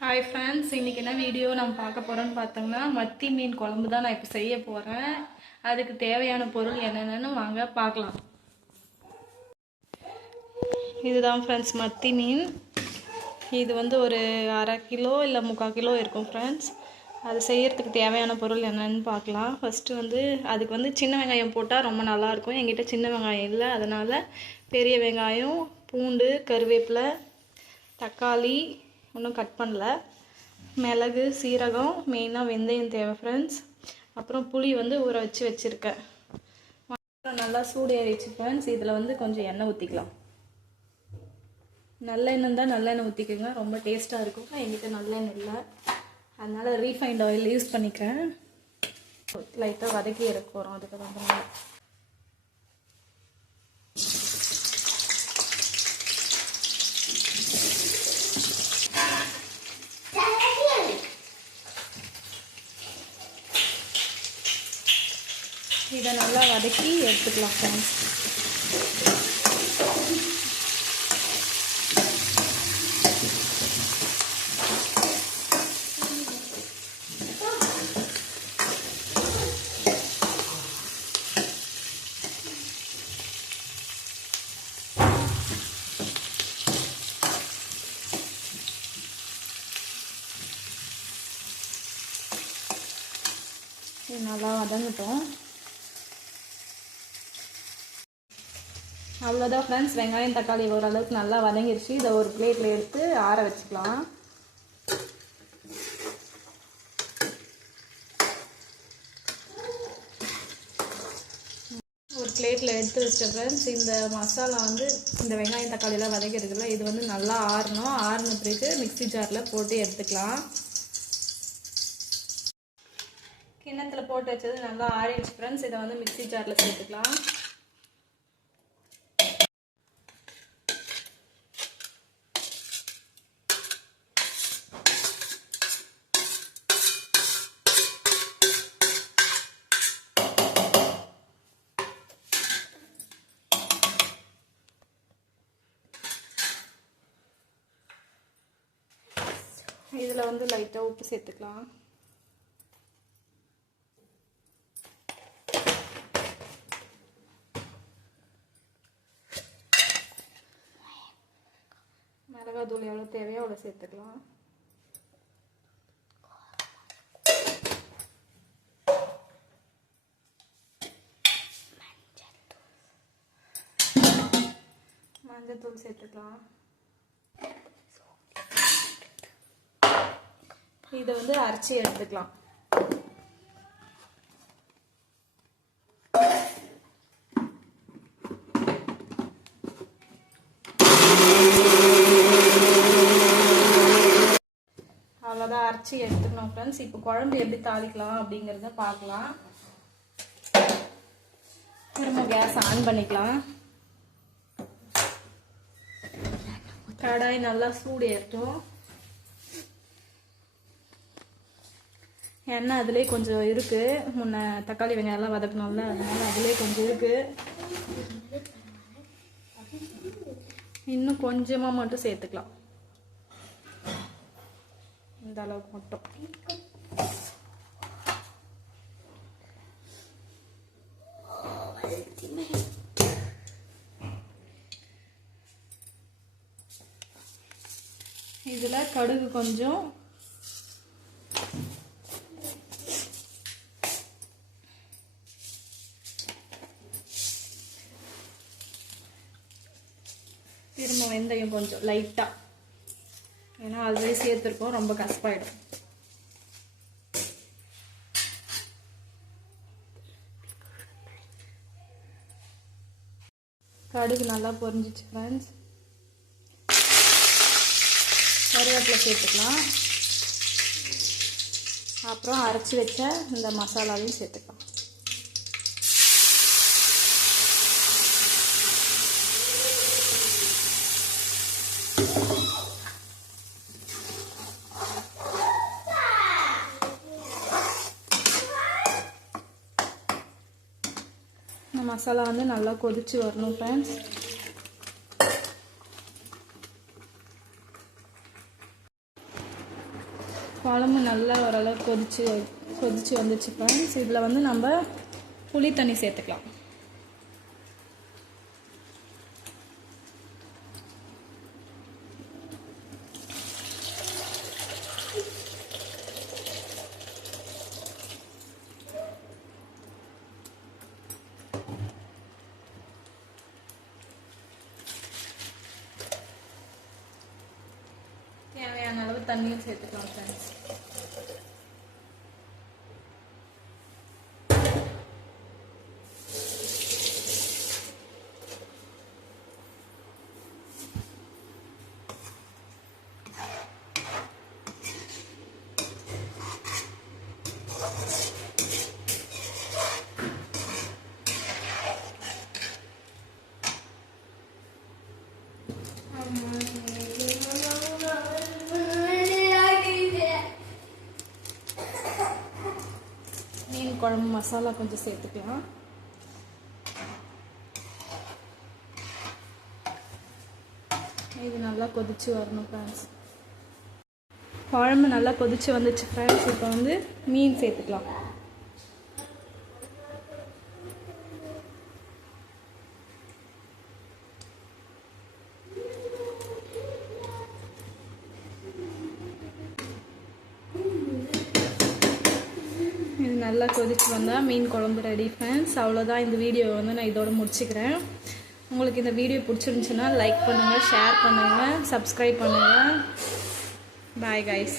Hi friends இன்றைக்கி என்ன video நம்ம பார்க்க போகிறோன்னு பார்த்தோம்னா மத்தி மீன் குழம்பு தான் நான் இப்போ செய்ய போகிறேன் அதுக்கு தேவையான பொருள் என்னென்னு வாங்க பார்க்கலாம். இதுதான் ஃப்ரெண்ட்ஸ் மத்தி மீன். இது வந்து ஒரு அரை கிலோ இல்லை முக்கால் கிலோ இருக்கும் ஃப்ரெண்ட்ஸ் அது செய்யறதுக்கு தேவையான பொருள் என்னென்னு பார்க்கலாம். ஃபஸ்ட்டு வந்து அதுக்கு வந்து சின்ன வெங்காயம் போட்டால் ரொம்ப நல்லாயிருக்கும் எங்கிட்ட சின்ன வெங்காயம் இல்லை அதனால் பெரிய வெங்காயம் பூண்டு கருவேப்பிலை தக்காளி இன்னும் கட் பண்ணல. மிளகு சீரகம் மெயினாக வெந்தயம் தேவை ஃப்ரெண்ட்ஸ் அப்புறம் புளி வந்து ஊற வச்சு வச்சுருக்கேன். நல்லா சூடு ஏறிச்சு ஃப்ரெண்ட்ஸ் இதில் வந்து கொஞ்சம் எண்ணெய் ஊற்றிக்கலாம் நல்லெண்ணெய் தான் நல்லெண்ணெய் ஊற்றிக்கோங்க ரொம்ப டேஸ்ட்டாக இருக்கும். என்கிட்ட நல்லெண்ணெய் இல்லை. அதனால் ரீஃபைண்ட் ஆயில் யூஸ் பண்ணிக்கிறேன். லைட்டாக வதக்கி எடுக்க போகிறோம் அதுக்கு தான் இதை நல்லா வதக்கி எடுத்துக்கலாம் ஃப்ரெண்ட்ஸ் நல்லா வதங்கட்டும். அவ்வளோதான் ஃப்ரெண்ட்ஸ் வெங்காயம் தக்காளி ஓரளவுக்கு நல்லா வதங்கிருச்சு. இதை ஒரு பிளேட்டில் எடுத்து ஆற வச்சுக்கலாம். ஒரு பிளேட்டில் எடுத்து வச்ச ஃப்ரெண்ட்ஸ் இந்த மசாலா வந்து இந்த வெங்காயம் தக்காளியெல்லாம் வதக்கிறதுல இது வந்து நல்லா ஆறணும். ஆறின பிறகு மிக்ஸி ஜாரில் போட்டு எடுத்துக்கலாம். கிண்ணத்தில் போட்டு வச்சது நல்லா ஆறிடுச்சு ஃப்ரெண்ட்ஸ் இதை வந்து மிக்ஸி ஜாரில் சேர்த்துக்கலாம். இதில் வந்து லைட்டாக உப்பு சேர்த்துக்கலாம். மிளகாத்தூள் எவ்வளோ தேவையோ அவ்வளோ சேர்த்துக்கலாம். மஞ்சத்தூள் சேர்த்துக்கலாம். இதை வந்து அரைச்சி எடுத்துக்கலாம். அவ்வளோதான் அரைச்சி எடுத்துக்கணும் ஃப்ரெண்ட்ஸ் இப்போ குழம்பு எப்படி தாளிக்கலாம் அப்படிங்கிறத பார்க்கலாம். திரும்ப கேஸ் ஆன் பண்ணிக்கலாம். கடாய் நல்லா சூடு ஏற்றும் எண்ணெய் அதிலே கொஞ்சம் இருக்குது முன்ன தக்காளி வெங்காயம்லாம் வதக்கணும்ல அதனால அதிலே கொஞ்சம் இருக்குது இன்னும் கொஞ்சமாக மட்டும் சேர்த்துக்கலாம். இந்த அளவுக்கு மட்டும். இதில் கடுகு கொஞ்சம் திரும்ப வெந்தயம் கொஞ்சம் லைட்டாக ஏன்னா ஆல்ரெடி சேர்த்துருக்கோம் ரொம்ப கசப்பாயிடும். கடுகு நல்லா பொரிஞ்சிச்சு ஃப்ரெண்ட்ஸ் கருவேப்பிலை சேர்த்துக்கலாம். அப்புறம் அரைச்சி வச்ச இந்த மசாலாவையும் சேர்த்துக்கலாம். இந்த மசாலா வந்து நல்லா கொதிச்சு வரணும் ஃப்ரெண்ட்ஸ் குழம்பு நல்லா ஓரளவு கொதிச்சு கொதிச்சு வந்துச்சு ஃப்ரெண்ட்ஸ் இதில் வந்து நம்ம புளி தண்ணி சேர்த்துக்கலாம் தேவையான அளவு தண்ணியும் சேர்த்துக்கலாம் ஃப்ரெண்ட்ஸ் மீன் குழம்பு மசாலா கொஞ்சம் சேர்த்துக்கலாம். இது நல்லா கொதிச்சு வரணும் ஃப்ரெண்ட்ஸ் குழம்பு நல்லா கொதிச்சு வந்துச்சு ஃப்ரெண்ட்ஸ் இப்போ வந்து மீன் சேர்த்துக்கலாம் இது நல்லா கொதிச்சு வந்தால் மீன் குழம்பு ரெடி ஃப்ரெண்ட்ஸ் அவ்வளோதான் இந்த வீடியோ வந்து நான் இதோட முடிச்சுக்கிறேன். உங்களுக்கு இந்த வீடியோ பிடிச்சிருந்துச்சுன்னா லைக் பண்ணுங்கள் ஷேர் பண்ணுங்கள் சப்ஸ்கிரைப் பண்ணுங்கள் பாய் கைஸ்